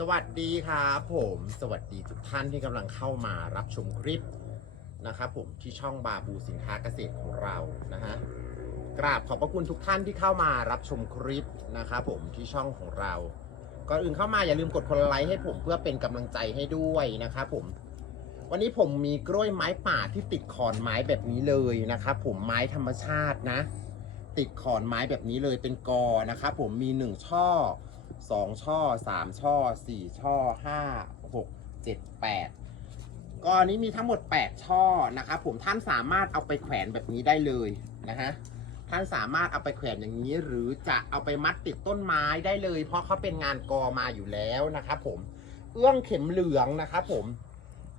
สวัสดีครับผมสวัสดีทุกท่านที่กำลังเข้ามารับชมคลิปนะครับผมที่ช่องบาบูสินค้าเกษตรของเรานะฮะกราบขอบพระคุณทุกท่านที่เข้ามารับชมคลิปนะครับผมที่ช่องของเราก่อนอื่นเข้ามาอย่าลืมกดคนไลค์ให้ผมเพื่อเป็นกำลังใจให้ด้วยนะครับผมวันนี้ผมมีกล้วยไม้ป่าที่ติดขอนไม้แบบนี้เลยนะครับผมไม้ธรรมชาตินะ ติดขอนไม้แบบนี้เลยเป็นกอนะครับผมมีหนึ่งช่อ สองช่อสามช่อสี่ช่อห้าหกเจ็ดแปดก้อนี้มีทั้งหมด 8 ช่อนะครับผมท่านสามารถเอาไปแขวนแบบนี้ได้เลยนะฮะท่านสามารถเอาไปแขวนอย่างนี้ หรือจะเอาไปมัดติดต้นไม้ได้เลย เพราะเขาเป็นงานกอมาอยู่แล้วนะครับผมเอื้องเข็มเหลืองนะครับผม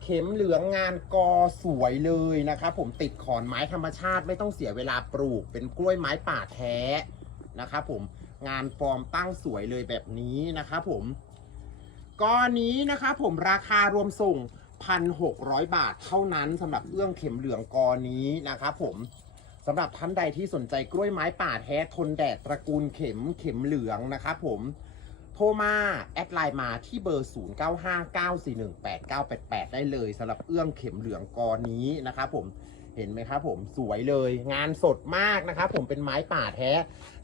เข็มเหลืองงานกอสวยเลยนะครับผมติดขอนไม้ธรรมชาติไม่ต้องเสียเวลาปลูก เป็นกล้วยไม้ป่าแท้ นะครับผมงานฟอร์มตั้งสวยเลยแบบนี้นะครับผมก้อนี้นะครับผมราคารวมส่ง 1,600 บาทเท่านั้นสำหรับเอื้องเข็มเหลืองกอนี้นะครับผมสำหรับท่านใดที่สนใจกล้วยไม้ป่าแท้ทนแดดตระกูลเข็มเข็มเหลืองนะครับผมโทรมาแอดไลน์มาที่เบอร์ 0959418988 ได้เลยสำหรับเอื้องเข็มเหลืองกอนี้นะครับผม เห็นไหมครับผมสวยเลยงานสดมากนะครับผมเป็นไม้ป่าแท้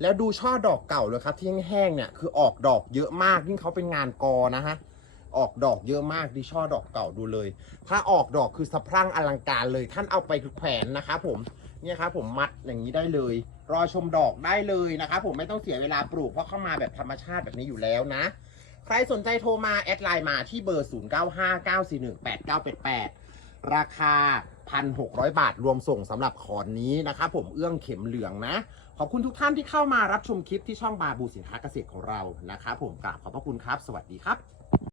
แล้วดูช่อดอกเก่าเลยครับที่แห้งๆเนี่ยคือออกดอกเยอะมากยิ่งเขาเป็นงานกอนะฮะออกดอกเยอะมากดีช่อดอกเก่าดูเลย ถ้าออกดอกคือสะพรั่งอลังการเลย ท่านเอาไปแขวนนะครับผมเนี่ยครับผมมัดอย่างนี้ได้เลย รอชมดอกได้เลยนะครับผมไม่ต้องเสียเวลาปลูกเพราะเข้ามาแบบธรรมชาติแบบนี้อยู่แล้วนะ ใครสนใจโทรมาแอดไลน์มาที่เบอร์ 0959418988 ราคา 1,600 บาทรวมส่งสำหรับขอนนี้นะครับผมเอื้องเข็มเหลืองนะ ขอบคุณทุกท่านที่เข้ามารับชมคลิปที่ช่องบาบูสินค้าเกษตรของเรานะครับผมกราบขอบพระคุณครับ สวัสดีครับ